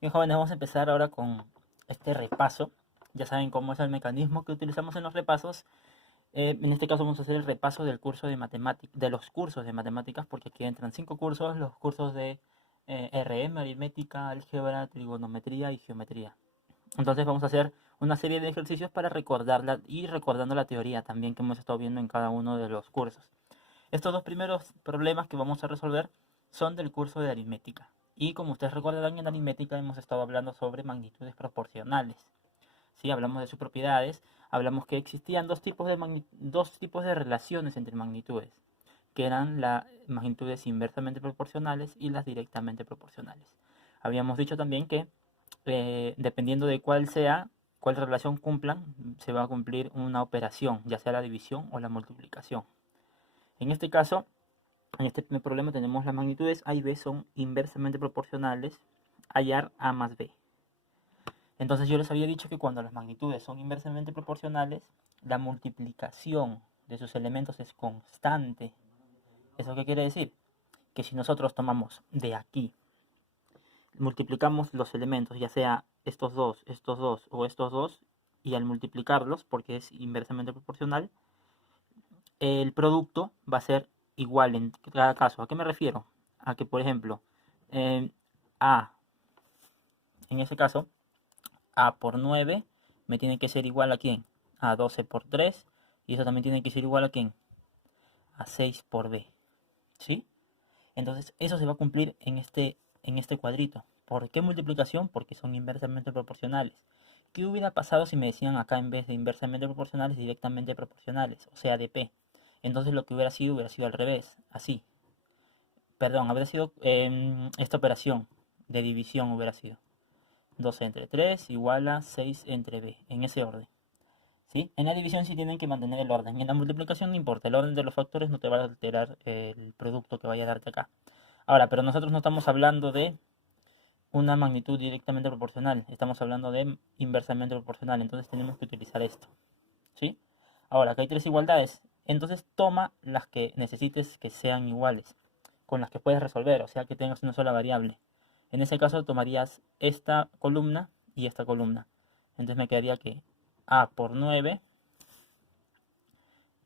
Bien, jóvenes, vamos a empezar ahora con este repaso. Ya saben cómo es el mecanismo que utilizamos en los repasos. En este caso vamos a hacer el repaso del curso de matemáticas, de los cursos de matemáticas, porque aquí entran 5 cursos, los cursos de RM, aritmética, álgebra, trigonometría y geometría. Entonces vamos a hacer una serie de ejercicios para recordarla y recordando la teoría también que hemos estado viendo en cada uno de los cursos. Estos dos primeros problemas que vamos a resolver son del curso de aritmética. Y como ustedes recordarán, en aritmética hemos estado hablando sobre magnitudes proporcionales. ¿Sí? Hablamos de sus propiedades, hablamos que existían dos tipos de relaciones entre magnitudes, que eran las magnitudes inversamente proporcionales y las directamente proporcionales. Habíamos dicho también que dependiendo de cuál relación cumplan, se va a cumplir una operación, ya sea la división o la multiplicación. En este caso, en este primer problema tenemos las magnitudes A y B son inversamente proporcionales, hallar A más B. Entonces yo les había dicho que cuando las magnitudes son inversamente proporcionales, la multiplicación de sus elementos es constante. ¿Eso qué quiere decir? Que si nosotros tomamos de aquí, multiplicamos los elementos, ya sea estos dos o estos dos, y al multiplicarlos, porque es inversamente proporcional, el producto va a ser igual en cada caso. ¿A qué me refiero? A que, por ejemplo, eh, A, en ese caso, A por 9 me tiene que ser igual a quién? A 12 por 3. Y eso también tiene que ser igual a quién? A 6 por B. ¿Sí? Entonces, eso se va a cumplir en este cuadrito. ¿Por qué multiplicación? Porque son inversamente proporcionales. ¿Qué hubiera pasado si me decían acá en vez de inversamente proporcionales, directamente proporcionales? O sea, de P. Entonces lo que hubiera sido al revés. Así. Perdón, habría sido esta operación de división hubiera sido 12 entre 3 igual a 6 entre B, en ese orden. ¿Sí? En la división sí tienen que mantener el orden. En la multiplicación no importa, el orden de los factores no te va a alterar el producto que vaya a darte acá. Ahora, pero nosotros no estamos hablando de una magnitud directamente proporcional, estamos hablando de inversamente proporcional, entonces tenemos que utilizar esto. ¿Sí? Ahora, acá hay tres igualdades, entonces toma las que necesites que sean iguales, con las que puedes resolver, o sea que tengas una sola variable. En ese caso tomarías esta columna y esta columna. Entonces me quedaría que A por 9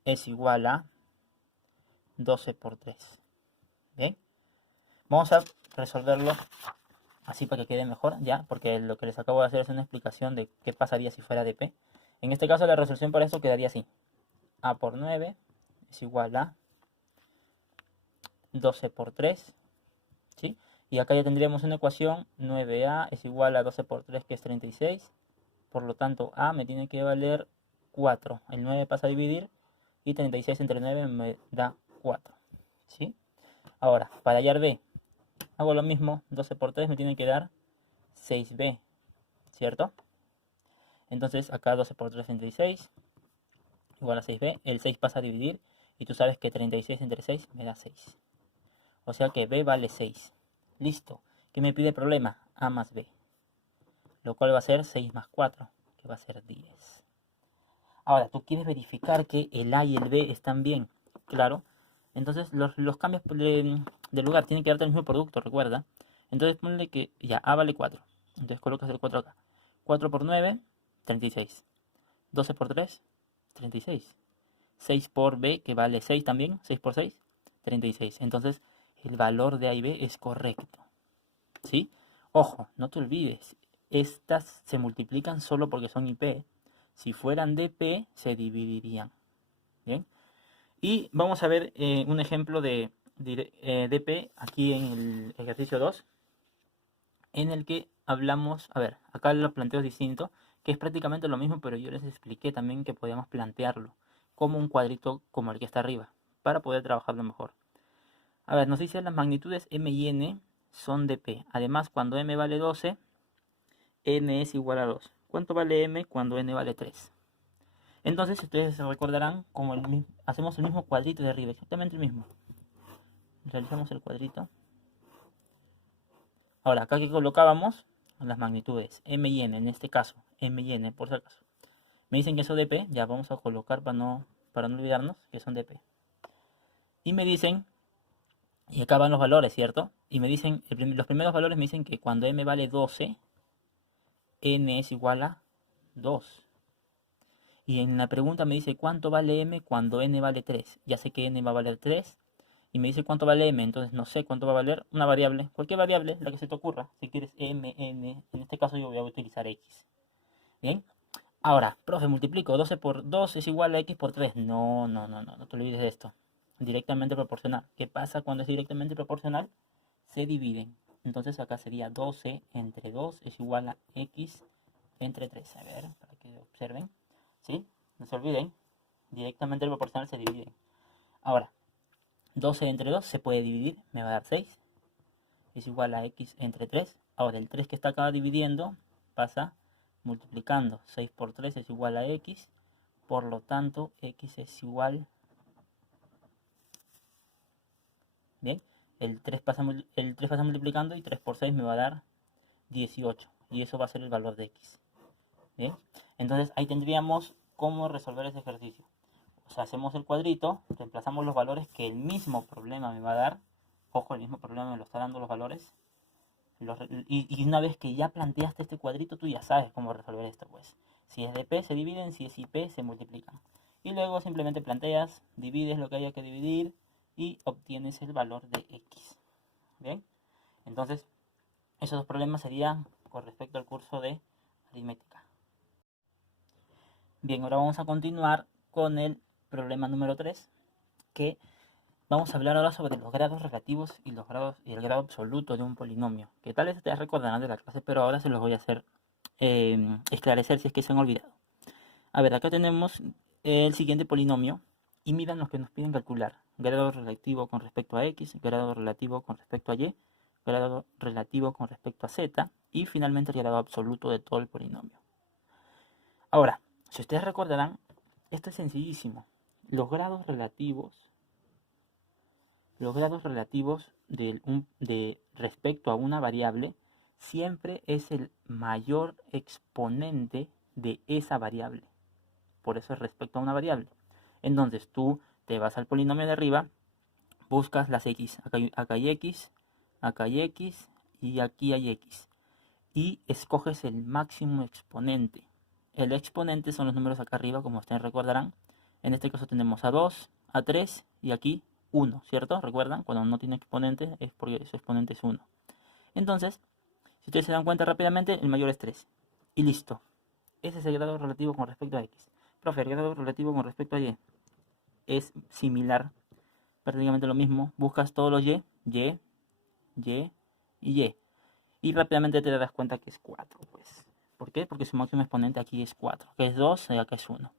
es igual a 12 por 3. Bien, vamos a resolverlo así para que quede mejor, ya, porque lo que les acabo de hacer es una explicación de qué pasaría si fuera de P. En este caso la resolución para esto quedaría así. A por 9 es igual a 12 por 3, ¿sí? Y acá ya tendríamos una ecuación, 9A es igual a 12 por 3, que es 36. Por lo tanto, A me tiene que valer 4. El 9 pasa a dividir y 36 entre 9 me da 4, ¿sí? Ahora, para hallar B, hago lo mismo, 12 por 3 me tiene que dar 6B, ¿cierto? Entonces acá 12 por 3 36, igual a 6B, el 6 pasa a dividir y tú sabes que 36 entre 6 me da 6. O sea que B vale 6. Listo. ¿Qué me pide el problema? A más B, lo cual va a ser 6 más 4, que va a ser 10. Ahora, tú quieres verificar que el A y el B están bien, claro. Entonces los cambios de lugar tienen que darte el mismo producto, recuerda. Entonces ponle que ya A vale 4. Entonces colocas el 4 acá. 4 por 9, 36. 12 por 3, 36. 6 por B, que vale 6 también. 6 por 6, 36. Entonces el valor de A y B es correcto. ¿Sí? Ojo, no te olvides. Estas se multiplican solo porque son IP. Si fueran DP, se dividirían. ¿Bien? Y vamos a ver un ejemplo de DP aquí en el ejercicio 2, en el que hablamos, a ver, acá lo planteo distinto, que es prácticamente lo mismo, pero yo les expliqué también que podíamos plantearlo como un cuadrito como el que está arriba, para poder trabajarlo mejor. A ver, nos dice las magnitudes M y N son de P. Además, cuando M vale 12, N es igual a 2. ¿Cuánto vale M cuando N vale 3? Entonces, ustedes se recordarán como hacemos el mismo cuadrito de arriba, exactamente el mismo. Realizamos el cuadrito. Ahora, acá que colocábamos las magnitudes M y N, en este caso, M y N, por si acaso. Me dicen que son de P, ya vamos a colocar para no olvidarnos que son de P. Y me dicen Y acá van los valores, ¿cierto? Y me dicen, los primeros valores me dicen que cuando m vale 12, n es igual a 2. Y en la pregunta me dice cuánto vale m cuando n vale 3. Ya sé que n va a valer 3. Y me dice cuánto vale m, entonces no sé cuánto va a valer una variable, cualquier variable, la que se te ocurra. Si quieres m, n, en este caso yo voy a utilizar x. Bien. Ahora, profe, multiplico 12 por 2 es igual a x por 3. No, no, no, no, no te olvides de esto. Directamente proporcional. ¿Qué pasa cuando es directamente proporcional? Se dividen. Entonces acá sería 12 entre 2 es igual a x entre 3. A ver, para que observen. ¿Sí? No se olviden. Directamente proporcional se dividen. Ahora, 12 entre 2 se puede dividir. Me va a dar 6. Es igual a x entre 3. Ahora, el 3 que está acá dividiendo pasa multiplicando. 6 por 3 es igual a x. Por lo tanto, x es igual. Bien, el 3 pasa multiplicando y 3 por 6 me va a dar 18. Y eso va a ser el valor de x. Bien, entonces ahí tendríamos cómo resolver ese ejercicio. O sea, hacemos el cuadrito, reemplazamos los valores que el mismo problema me va a dar. Ojo, el mismo problema me lo está dando los valores. Y una vez que ya planteaste este cuadrito, tú ya sabes cómo resolver esto, pues. Si es de P, se dividen, si es IP, se multiplican. Y luego simplemente planteas, divides lo que haya que dividir y obtienes el valor de X. ¿Bien? Entonces, esos dos problemas serían con respecto al curso de aritmética. Bien, ahora vamos a continuar con el problema número 3, que vamos a hablar ahora sobre los grados relativos y el grado absoluto de un polinomio, que tal vez te recordarán de la clase, pero ahora se los voy a hacer esclarecer si es que se han olvidado. A ver, acá tenemos el siguiente polinomio y miran los que nos piden calcular. Grado relativo con respecto a x, grado relativo con respecto a y, grado relativo con respecto a z y finalmente el grado absoluto de todo el polinomio. Ahora, si ustedes recordarán, esto es sencillísimo. Los grados relativos de respecto a una variable siempre es el mayor exponente de esa variable. Por eso es respecto a una variable. Entonces tú te vas al polinomio de arriba, buscas las x. Acá hay x, acá hay x y aquí hay x. Y escoges el máximo exponente. El exponente son los números acá arriba, como ustedes recordarán. En este caso tenemos a 2, a 3 y aquí 1, ¿cierto? ¿Recuerdan? Cuando no tiene exponente es porque su exponente es 1. Entonces, si ustedes se dan cuenta rápidamente, el mayor es 3. Y listo. Ese es el grado relativo con respecto a x. Profe, el grado relativo con respecto a y es similar, prácticamente lo mismo. Buscas todos los y y y. Y rápidamente te das cuenta que es 4, pues. ¿Por qué? Porque su máximo exponente aquí es 4, que es 2 y acá es 1.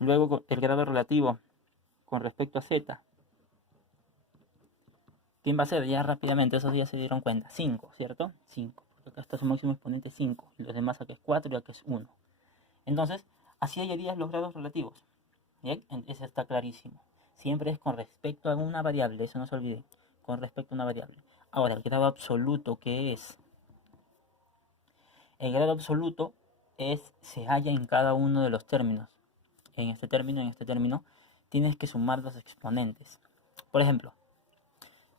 Luego el grado relativo con respecto a z. ¿Quién va a ser? Ya rápidamente, esos ya se dieron cuenta. 5, ¿cierto? 5. Porque acá está su máximo exponente 5. Y los demás acá es 4 y acá es 1. Entonces, así hallarías los grados relativos. ¿Bien? Eso está clarísimo. Siempre es con respecto a una variable, eso no se olvide. Con respecto a una variable. Ahora, el grado absoluto, ¿qué es? El grado absoluto se halla en cada uno de los términos. En este término, tienes que sumar los exponentes. Por ejemplo,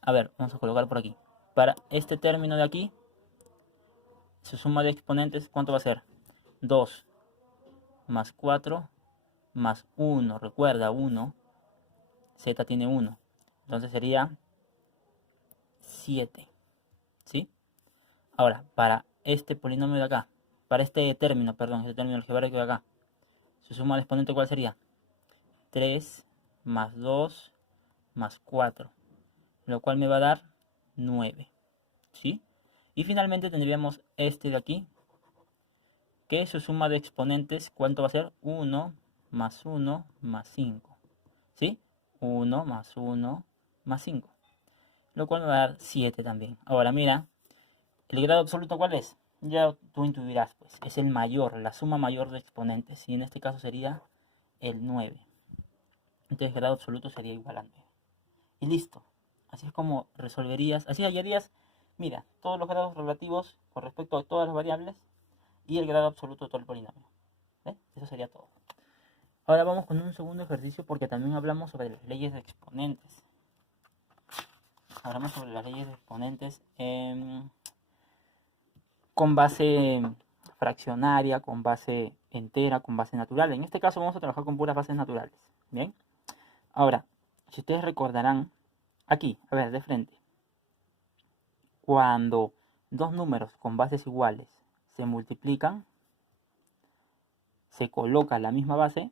a ver, vamos a colocar por aquí. Para este término de aquí, su suma de exponentes, ¿cuánto va a ser? 2 más 4 más 1. Recuerda, 1. Z tiene 1. Entonces sería 7. ¿Sí? Ahora, para este polinomio de acá, para este término algebraico de acá, su suma de exponente, ¿cuál sería? 3 más 2 más 4, lo cual me va a dar 9. ¿Sí? Y finalmente tendríamos este de aquí, que su suma de exponentes, ¿cuánto va a ser? 1 más 1 más 5. ¿Sí? 1 más 1 más 5, lo cual me va a dar 7 también. Ahora mira, ¿el grado absoluto cuál es? Ya tú intuirás, pues, es el mayor, la suma mayor de exponentes, y en este caso sería el 9. Entonces el grado absoluto sería igual a 9. Y listo. Así es como resolverías, así hallarías, mira, todos los grados relativos con respecto a todas las variables y el grado absoluto de todo el polinomio. ¿Ves? Eso sería todo. Ahora vamos con un segundo ejercicio porque también hablamos sobre las leyes de exponentes. hablamos sobre las leyes de exponentes con base fraccionaria, con base entera, con base natural. En este caso vamos a trabajar con puras bases naturales. Bien. Ahora, si ustedes recordarán, aquí, a ver, de frente, cuando dos números con bases iguales se multiplican, se coloca la misma base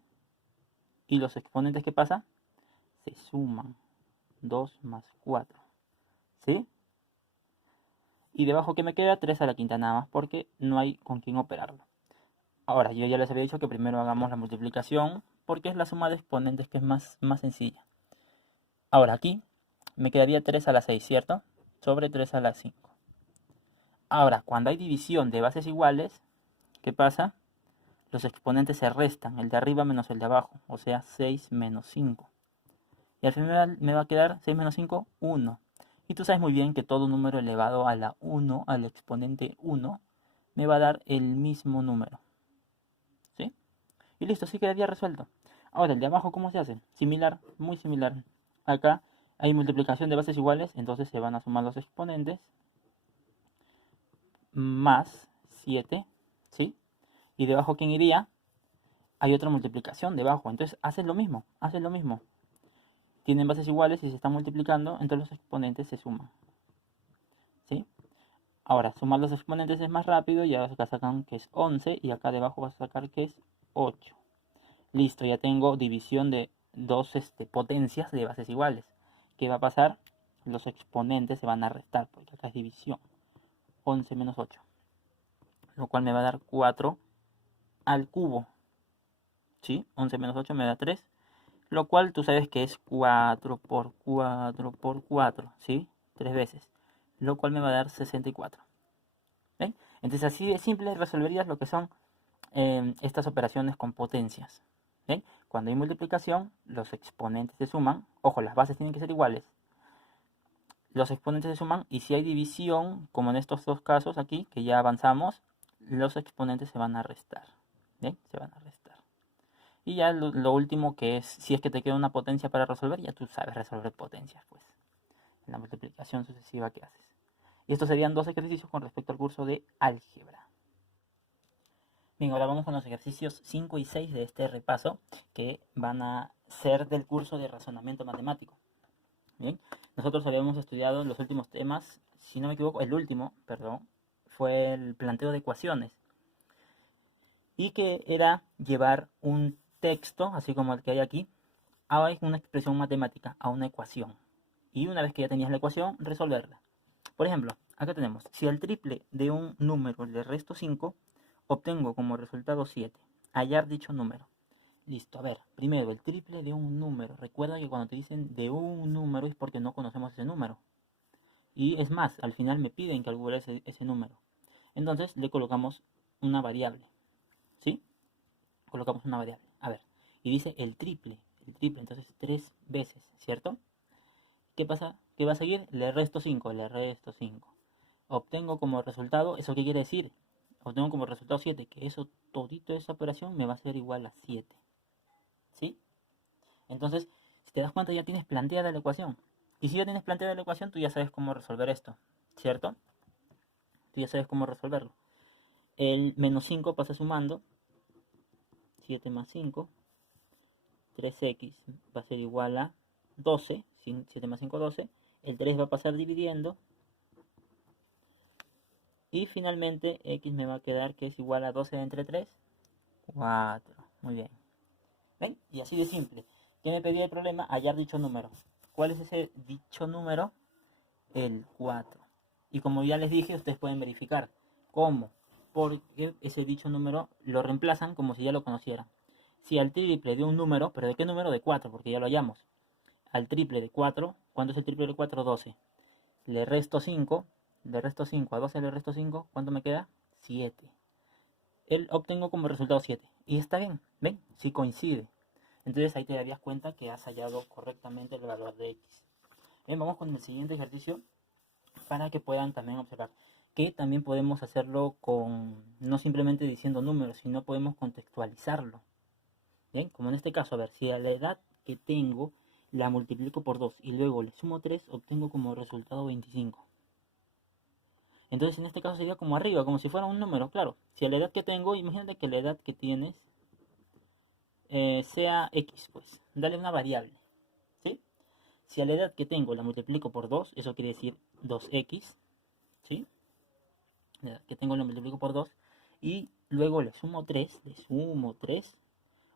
y los exponentes que pasa se suman. 2 más 4. ¿Sí? Y debajo que me queda 3 a la quinta nada más porque no hay con quién operarlo. Ahora, yo ya les había dicho que primero hagamos la multiplicación porque es la suma de exponentes que es más sencilla. Ahora aquí me quedaría 3 a la 6, ¿cierto? Sobre 3 a la 5. Ahora, cuando hay división de bases iguales, ¿qué pasa? Los exponentes se restan, el de arriba menos el de abajo, o sea 6 menos 5. Y al final me va a quedar 6 menos 5, 1. Y tú sabes muy bien que todo número elevado a la 1, al exponente 1, me va a dar el mismo número. ¿Sí? Y listo, así quedaría resuelto. Ahora, el de abajo, ¿cómo se hace? Similar, muy similar. Acá hay multiplicación de bases iguales, entonces se van a sumar los exponentes. Más 7, ¿sí? Y debajo, ¿quién iría? Hay otra multiplicación debajo. Entonces, haces lo mismo, haces lo mismo. Tienen bases iguales y se están multiplicando, entonces los exponentes se suman. ¿Sí? Ahora, sumar los exponentes es más rápido y acá sacan que es 11 y acá debajo vas a sacar que es 8. Listo, ya tengo división de dos potencias de bases iguales. ¿Qué va a pasar? Los exponentes se van a restar porque acá es división. 11 menos 8. Lo cual me va a dar 4 al cubo. ¿Sí? 11 menos 8 me da 3. Lo cual tú sabes que es 4 por 4 por 4. ¿Sí? 3 veces. Lo cual me va a dar 64. ¿Ven? Entonces así de simple resolverías lo que son estas operaciones con potencias. ¿Ven? Cuando hay multiplicación, los exponentes se suman. Ojo, las bases tienen que ser iguales. Los exponentes se suman y si hay división, como en estos dos casos aquí, que ya avanzamos, los exponentes se van a restar. ¿Ven? Se van a restar. Y ya lo último que es, si es que te queda una potencia para resolver, ya tú sabes resolver potencias, pues, en la multiplicación sucesiva que haces. Y estos serían dos ejercicios con respecto al curso de álgebra. Bien, ahora vamos con los ejercicios 5 y 6 de este repaso, que van a ser del curso de razonamiento matemático. Bien, nosotros habíamos estudiado los últimos temas, si no me equivoco, el último, perdón, fue el planteo de ecuaciones. Y que era llevar un texto, así como el que hay aquí, a una expresión matemática, a una ecuación. Y una vez que ya tenías la ecuación, resolverla. Por ejemplo, acá tenemos, si al triple de un número le resto 5, obtengo como resultado 7. Hallar dicho número. Listo, a ver, primero, el triple de un número. Recuerda que cuando te dicen de un número es porque no conocemos ese número. Y es más, al final me piden calcular ese número. Entonces le colocamos una variable. ¿Sí? Colocamos una variable. A ver, y dice el triple. El triple, entonces 3 veces, ¿cierto? ¿Qué pasa? ¿Qué va a seguir? Le resto 5, le resto 5. Obtengo como resultado, ¿eso qué quiere decir? Obtengo como resultado 7, que eso, todito esa operación me va a ser igual a 7. ¿Sí? Entonces, si te das cuenta, ya tienes planteada la ecuación. Y si ya tienes planteada la ecuación, tú ya sabes cómo resolver esto, ¿cierto? Tú ya sabes cómo resolverlo. El menos 5 pasa sumando. 7 más 5. 3x va a ser igual a 12. 7 más 5, 12. El 3 va a pasar dividiendo. Y finalmente x me va a quedar que es igual a 12 entre 3. 4. Muy bien. ¿Ven? Y así de simple. ¿Qué me pedía el problema? Hallar dicho número. ¿Cuál es ese dicho número? El 4. Y como ya les dije, ustedes pueden verificar cómo, porque ese dicho número lo reemplazan como si ya lo conocieran. Si al triple de un número, pero ¿de qué número? De 4, porque ya lo hallamos. Al triple de 4, ¿cuánto es el triple de 4? 12. Le resto 5, a 12 le resto 5, ¿cuánto me queda? 7. Él obtengo como resultado 7. Y está bien, ¿ven? Sí coincide. Entonces ahí te darías cuenta que has hallado correctamente el valor de x. Bien, vamos con el siguiente ejercicio para que puedan también observar que también podemos hacerlo con, no simplemente diciendo números, sino podemos contextualizarlo. Bien, como en este caso, a ver, si a la edad que tengo la multiplico por 2 y luego le sumo 3, obtengo como resultado 25. Entonces en este caso sería como arriba, como si fuera un número, claro. Si a la edad que tengo, imagínate que la edad que tienes sea X, pues. Dale una variable, ¿sí? Si a la edad que tengo la multiplico por 2, eso quiere decir 2X, ¿sí? La edad que tengo la multiplico por 2 y luego le sumo 3,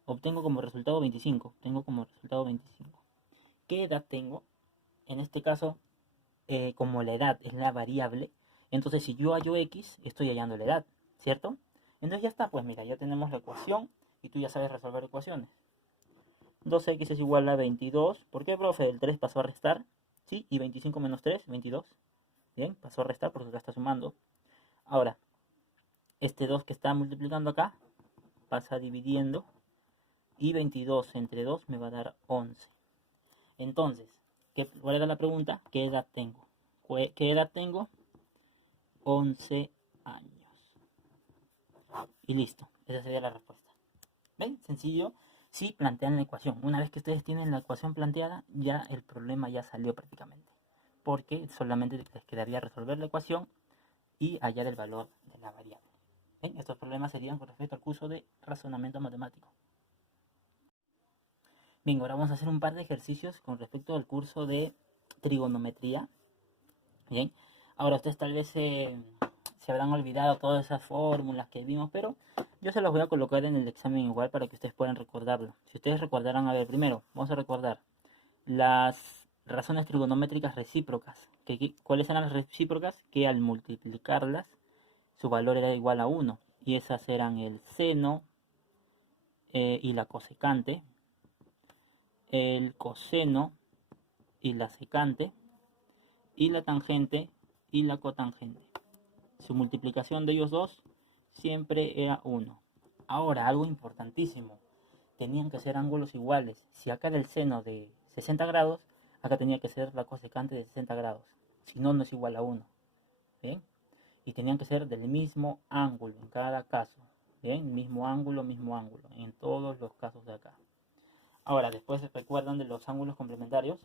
obtengo como resultado 25. Tengo como resultado 25. ¿Qué edad tengo? En este caso, como la edad es la variable, entonces si yo hallo X, estoy hallando la edad, ¿cierto? Entonces ya está, pues mira, ya tenemos la ecuación y tú ya sabes resolver ecuaciones. 2X es igual a 22. ¿Por qué, profe? El 3 pasó a restar, ¿sí? Y 25 menos 3, 22. Bien, pasó a restar porque acá está sumando. Ahora, este 2 que está multiplicando acá, pasa dividiendo. Y 22 entre 2 me va a dar 11. Entonces, ¿cuál era la pregunta? ¿Qué edad tengo? ¿Qué edad tengo? 11 años. Y listo, esa sería la respuesta. ¿Ven? Sencillo. Si plantean la ecuación. Una vez que ustedes tienen la ecuación planteada, ya el problema ya salió prácticamente. Porque solamente les quedaría resolver la ecuación y hallar el valor de la variable. ¿Ven? Estos problemas serían con respecto al curso de razonamiento matemático. Bien, ahora vamos a hacer un par de ejercicios con respecto al curso de trigonometría. Bien, ahora ustedes tal vez se habrán olvidado todas esas fórmulas que vimos, pero yo se las voy a colocar en el examen igual para que ustedes puedan recordarlo. Si ustedes recordarán, a ver, primero, vamos a recordar las razones trigonométricas recíprocas. ¿Cuáles eran las recíprocas? Que al multiplicarlas, su valor era igual a 1. Y esas eran el seno y la cosecante, el coseno y la secante, y la tangente y la cotangente. Su multiplicación de ellos dos siempre era 1. Ahora, algo importantísimo, tenían que ser ángulos iguales. Si acá era el seno de 60 grados, acá tenía que ser la cosecante de 60 grados. Si no, no es igual a 1. ¿Bien? Y tenían que ser del mismo ángulo en cada caso. ¿Bien? Mismo ángulo, en todos los casos de acá. Ahora, después se recuerdan de los ángulos complementarios.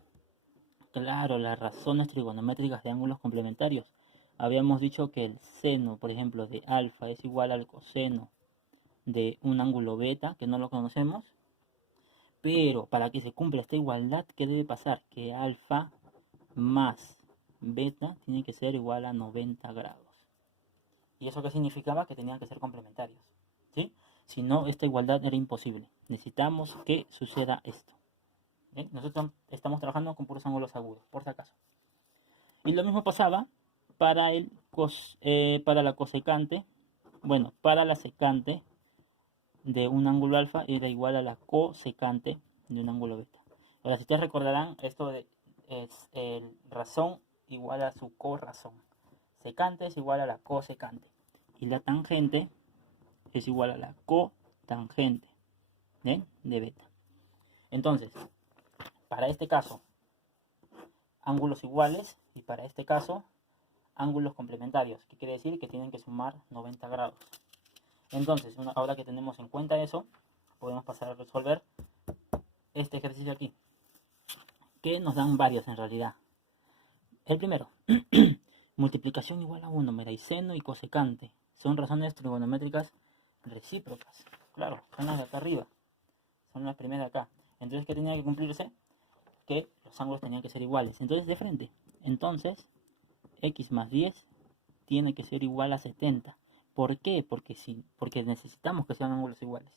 Claro, las razones trigonométricas de ángulos complementarios. Habíamos dicho que el seno, por ejemplo, de alfa es igual al coseno de un ángulo beta, que no lo conocemos. Pero para que se cumpla esta igualdad, ¿qué debe pasar? Que alfa más beta tiene que ser igual a 90 grados. ¿Y eso qué significaba? Que tenían que ser complementarios. ¿Sí? Si no, esta igualdad era imposible. Necesitamos que suceda esto. ¿Bien? Nosotros estamos trabajando con puros ángulos agudos, por si acaso. Y lo mismo pasaba para para la cosecante. Bueno, para la secante de un ángulo alfa era igual a la cosecante de un ángulo beta. Ahora, si ustedes recordarán, esto es razón igual a su corrazón. Secante es igual a la cosecante. Y la tangente es igual a la cotangente de beta. Entonces, para este caso, ángulos iguales, y para este caso, ángulos complementarios, que quiere decir que tienen que sumar 90 grados. Entonces, ahora que tenemos en cuenta eso, podemos pasar a resolver este ejercicio aquí, que nos dan varios en realidad. El primero, multiplicación igual a 1, mira, y seno y cosecante son razones trigonométricas recíprocas. Claro, son las de acá arriba, son las primeras de acá. Entonces, ¿qué tenía que cumplirse? Que los ángulos tenían que ser iguales. Entonces, de frente. Entonces, x más 10 tiene que ser igual a 70. ¿Por qué? Porque necesitamos que sean ángulos iguales.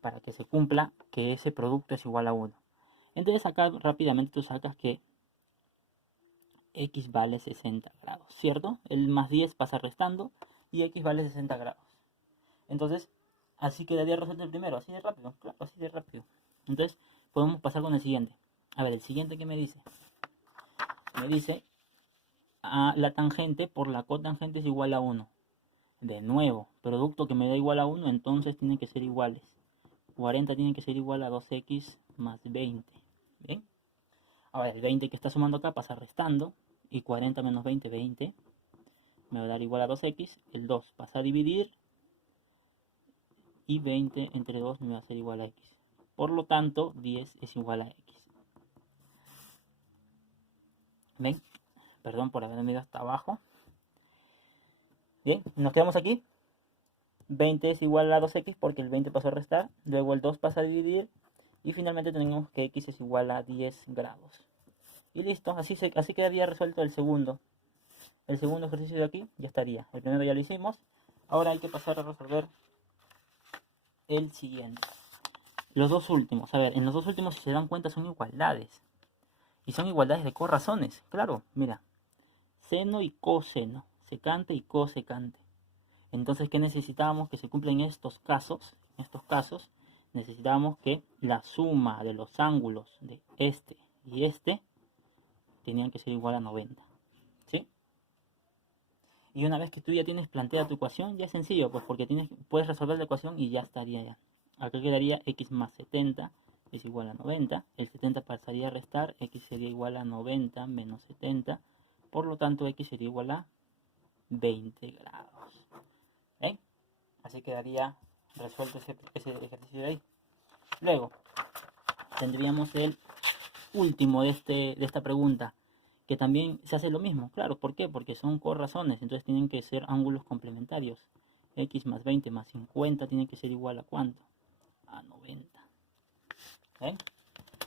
Para que se cumpla que ese producto es igual a 1. Entonces acá rápidamente tú sacas que x vale 60 grados, ¿cierto? El más 10 pasa restando y x vale 60 grados. Entonces, así quedaría resuelto el primero, así de rápido, claro, así de rápido. Entonces, podemos pasar con el siguiente. A ver, el siguiente que me dice. Me dice, la tangente por la cotangente es igual a 1. De nuevo, producto que me da igual a 1, entonces tienen que ser iguales. 40 tiene que ser igual a 2x más 20. ¿Bien? Ahora, el 20 que está sumando acá pasa restando. Y 40 menos 20, 20. Me va a dar igual a 2x. El 2 pasa a dividir. Y 20 entre 2 me va a ser igual a x. Por lo tanto, 10 es igual a x. ¿Ven? Perdón por haberme ido hasta abajo. Bien, nos quedamos aquí. 20 es igual a 2x porque el 20 pasó a restar. Luego el 2 pasa a dividir. Y finalmente tenemos que x es igual a 10 grados. Y listo, así quedaría resuelto el segundo. El segundo ejercicio de aquí ya estaría. El primero ya lo hicimos. Ahora hay que pasar a resolver el siguiente. Los dos últimos. A ver, en los dos últimos, si se dan cuenta, son igualdades. Y son igualdades de corrazones. Claro, mira. Seno y coseno. Secante y cosecante. Entonces, ¿qué necesitábamos? Que se cumplen estos casos. En estos casos, necesitábamos que la suma de los ángulos de este y este tenían que ser igual a 90. ¿Sí? Y una vez que tú ya tienes planteada tu ecuación, ya es sencillo, pues porque puedes resolver la ecuación y ya estaría ya. Acá quedaría x más 70 es igual a 90. El 70 pasaría a restar, x sería igual a 90 menos 70. Por lo tanto, x sería igual a 20 grados. ¿Ven? Así quedaría resuelto ese ejercicio de ahí. Luego, tendríamos el último de esta pregunta, que también se hace lo mismo. Claro, ¿por qué? Porque son corrazones, entonces tienen que ser ángulos complementarios. X más 20 más 50 tiene que ser igual a ¿cuánto? A 90. ¿Ven?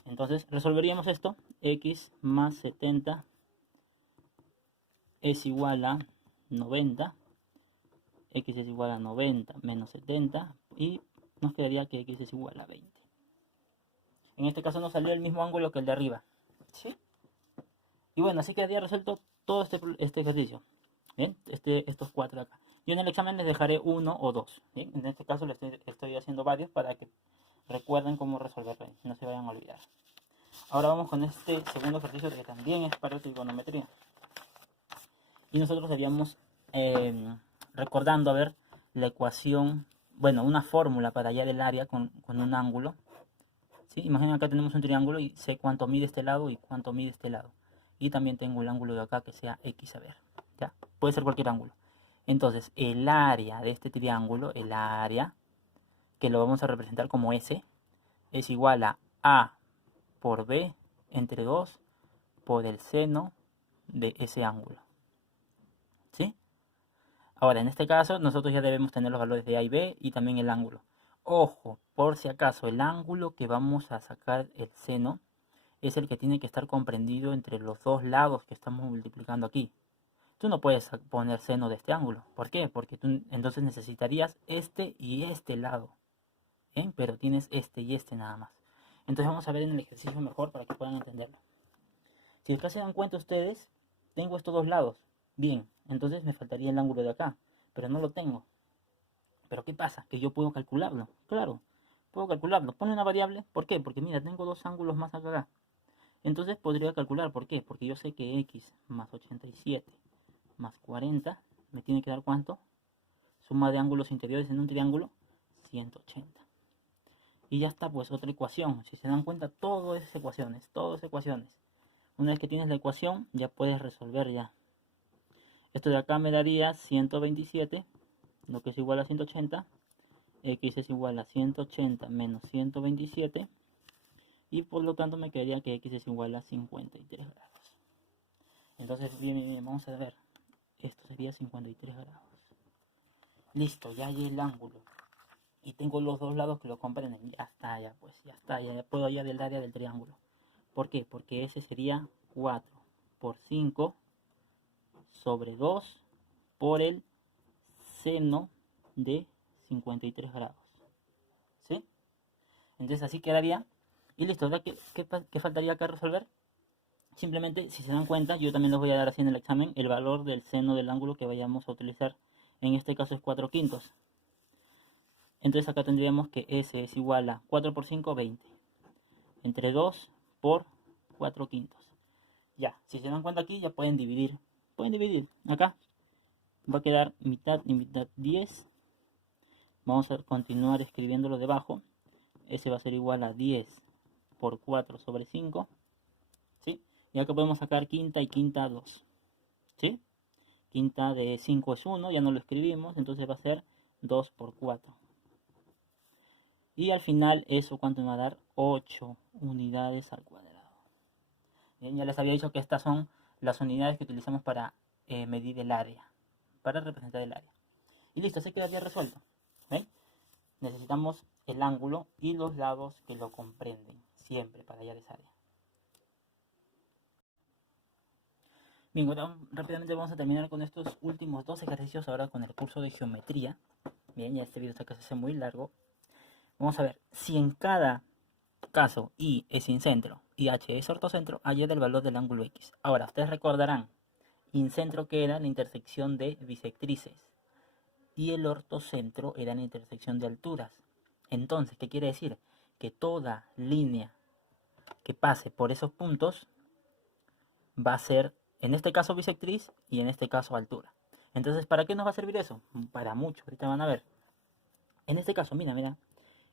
Entonces resolveríamos esto. X más 70 es igual a 90. X es igual a 90 menos 70. Y nos quedaría que X es igual a 20. En este caso nos salió el mismo ángulo que el de arriba. ¿Sí? Y bueno, así quedaría resuelto todo este ejercicio. ¿Bien? Estos cuatro de acá. Yo en el examen les dejaré uno o dos. ¿Bien? En este caso les estoy haciendo varios para que recuerden cómo resolverlo. No se vayan a olvidar. Ahora vamos con este segundo ejercicio que también es para trigonometría. Y nosotros estaríamos recordando, a ver, la ecuación, bueno, una fórmula para hallar el área con un ángulo. ¿Sí? Imaginen, acá tenemos un triángulo y sé cuánto mide este lado y cuánto mide este lado. Y también tengo el ángulo de acá que sea x, a ver. ¿Ya? Puede ser cualquier ángulo. Entonces, el área de este triángulo, el área, que lo vamos a representar como S, es igual a por B entre 2 por el seno de ese ángulo. ¿Sí? Ahora, en este caso, nosotros ya debemos tener los valores de A y B y también el ángulo. Ojo, por si acaso, el ángulo que vamos a sacar el seno es el que tiene que estar comprendido entre los dos lados que estamos multiplicando aquí. Tú no puedes poner seno de este ángulo. ¿Por qué? Porque tú entonces necesitarías este y este lado. Pero tienes este y este nada más. Entonces vamos a ver en el ejercicio mejor para que puedan entenderlo. Si acá se dan cuenta ustedes, tengo estos dos lados. Bien, entonces me faltaría el ángulo de acá, pero no lo tengo. ¿Pero qué pasa? Que yo puedo calcularlo. Claro, puedo calcularlo. Pone una variable. ¿Por qué? Porque mira, tengo dos ángulos más acá. Entonces podría calcular. ¿Por qué? Porque yo sé que x más 87 más 40 me tiene que dar ¿cuánto? Suma de ángulos interiores en un triángulo, 180. Y ya está, pues otra ecuación. Si se dan cuenta, todo es ecuaciones, todo es ecuaciones. Una vez que tienes la ecuación, ya puedes resolver ya. Esto de acá me daría 127, lo que es igual a 180. X es igual a 180 menos 127. Y por lo tanto me quedaría que X es igual a 53 grados. Entonces, bien, vamos a ver. Esto sería 53 grados. Listo, ya hay el ángulo. Y tengo los dos lados que lo comprenden. Ya está, ya pues, ya está. Ya puedo hallar el área del triángulo. ¿Por qué? Porque ese sería 4 por 5 sobre 2 por el seno de 53 grados. ¿Sí? Entonces así quedaría. Y listo, ¿verdad? ¿Qué faltaría acá resolver? Simplemente, si se dan cuenta, yo también les voy a dar así en el examen el valor del seno del ángulo que vayamos a utilizar. En este caso es 4 quintos. Entonces acá tendríamos que S es igual a 4 por 5, 20. Entre 2 por 4 quintos. Ya, si se dan cuenta aquí, ya pueden dividir. Pueden dividir. Acá va a quedar mitad y mitad 10. Vamos a continuar escribiéndolo debajo. S va a ser igual a 10 por 4 sobre 5. ¿Sí? Y acá podemos sacar quinta y quinta 2. ¿Sí? Quinta de 5 es 1, ya no lo escribimos, entonces va a ser 2 por 4. Y al final eso, ¿cuánto me va a dar? 8 unidades al cuadrado. Bien, ya les había dicho que estas son las unidades que utilizamos para medir el área, para representar el área. Y listo, se quedaría resuelto. ¿Ven? Necesitamos el ángulo y los lados que lo comprenden, siempre para hallar esa área. Bien, bueno, rápidamente vamos a terminar con estos últimos dos ejercicios ahora con el curso de geometría. Bien, ya este video está casi muy largo. Vamos a ver, si en cada caso I es incentro y H es ortocentro, hallar el valor del ángulo X. Ahora, ustedes recordarán, incentro que era la intersección de bisectrices y el ortocentro era la intersección de alturas. Entonces, ¿qué quiere decir? Que toda línea que pase por esos puntos va a ser, en este caso, bisectriz y en este caso, altura. Entonces, ¿para qué nos va a servir eso? Para mucho, ahorita van a ver. En este caso, mira,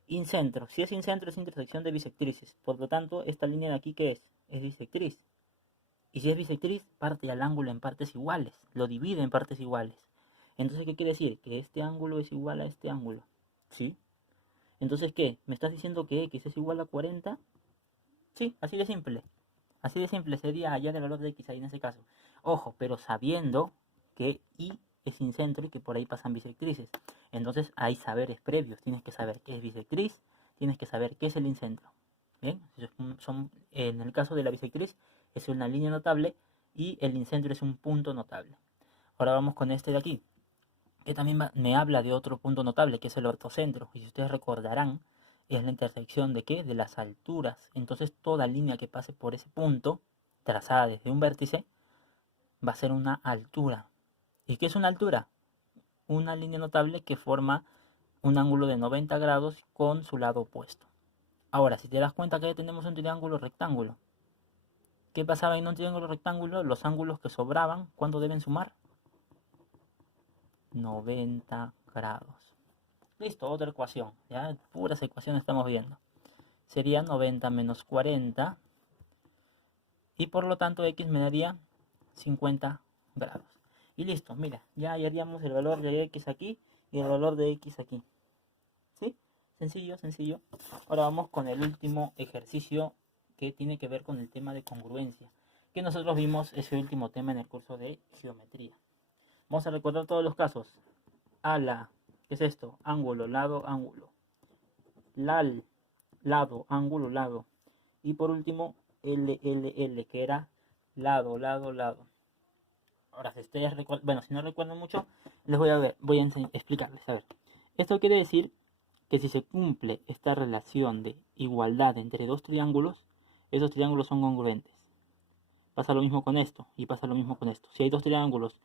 incentro. Si es incentro, es intersección de bisectrices. Por lo tanto, esta línea de aquí, ¿qué es? Es bisectriz. Y si es bisectriz, parte al ángulo en partes iguales. Lo divide en partes iguales. Entonces, ¿qué quiere decir? Que este ángulo es igual a este ángulo. ¿Sí? Entonces, ¿qué? ¿Me estás diciendo que X es igual a 40? Sí, así de simple. Así de simple sería hallar el valor de X ahí en ese caso. Ojo, pero sabiendo que Y es incentro y que por ahí pasan bisectrices. Entonces hay saberes previos. Tienes que saber qué es bisectriz, tienes que saber qué es el incentro. ¿Bien? En el caso de la bisectriz es una línea notable y el incentro es un punto notable. Ahora vamos con este de aquí, que también me habla de otro punto notable, que es el ortocentro. Y si ustedes recordarán, es la intersección de ¿qué? De las alturas. Entonces toda línea que pase por ese punto, trazada desde un vértice, va a ser una altura. ¿Y qué es una altura? Una línea notable que forma un ángulo de 90 grados con su lado opuesto. Ahora, si te das cuenta que ya tenemos un triángulo rectángulo, ¿qué pasaba en un triángulo rectángulo? Los ángulos que sobraban, ¿cuánto deben sumar? 90 grados. Listo, otra ecuación. Ya, puras ecuaciones estamos viendo. Sería 90 menos 40. Y por lo tanto X me daría 50 grados. Y listo, mira, ya hallaríamos el valor de X aquí y el valor de X aquí. ¿Sí? Sencillo, sencillo. Ahora vamos con el último ejercicio que tiene que ver con el tema de congruencia. Que nosotros vimos ese último tema en el curso de geometría. Vamos a recordar todos los casos. Ala, ¿qué es esto? Ángulo, lado, ángulo. Lal, lado, ángulo, lado. Y por último, LLL, que era lado, lado, lado. Ahora, si ustedes recuerdan, bueno, si no recuerdan mucho, les voy a explicarles. A ver, esto quiere decir que si se cumple esta relación de igualdad entre dos triángulos, esos triángulos son congruentes. Pasa lo mismo con esto y pasa lo mismo con esto. Si hay dos triángulos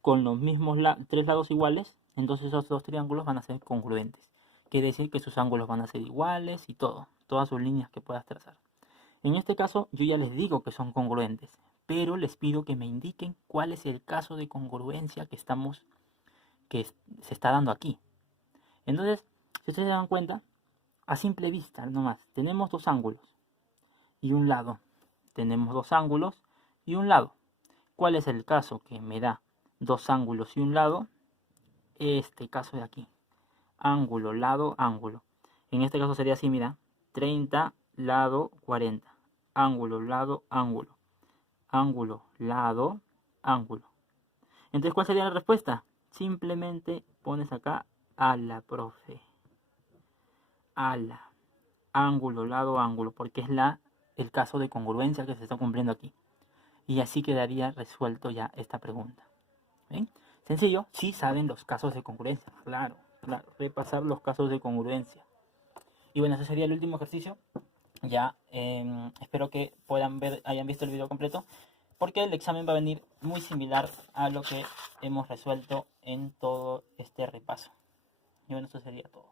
con los mismos tres lados iguales, entonces esos dos triángulos van a ser congruentes. Quiere decir que sus ángulos van a ser iguales y todas sus líneas que puedas trazar. En este caso yo ya les digo que son congruentes, pero les pido que me indiquen cuál es el caso de congruencia que se está dando aquí. Entonces, si ustedes se dan cuenta, a simple vista nomás, tenemos dos ángulos y un lado. Tenemos dos ángulos y un lado. ¿Cuál es el caso que me da dos ángulos y un lado? Este caso de aquí. Ángulo, lado, ángulo. En este caso sería así, mira. 30, lado, 40. Ángulo, lado, ángulo. Ángulo, lado, ángulo. Entonces, ¿cuál sería la respuesta? Simplemente pones acá ala, profe. Ala. Ángulo, lado, ángulo. Porque es el caso de congruencia que se está cumpliendo aquí. Y así quedaría resuelto ya esta pregunta. ¿Ven? Sencillo, sí saben los casos de congruencia. Claro, repasar los casos de congruencia. Y bueno, ese sería el último ejercicio. Ya, espero que hayan visto el video completo, porque el examen va a venir muy similar a lo que hemos resuelto en todo este repaso. Y bueno, eso sería todo.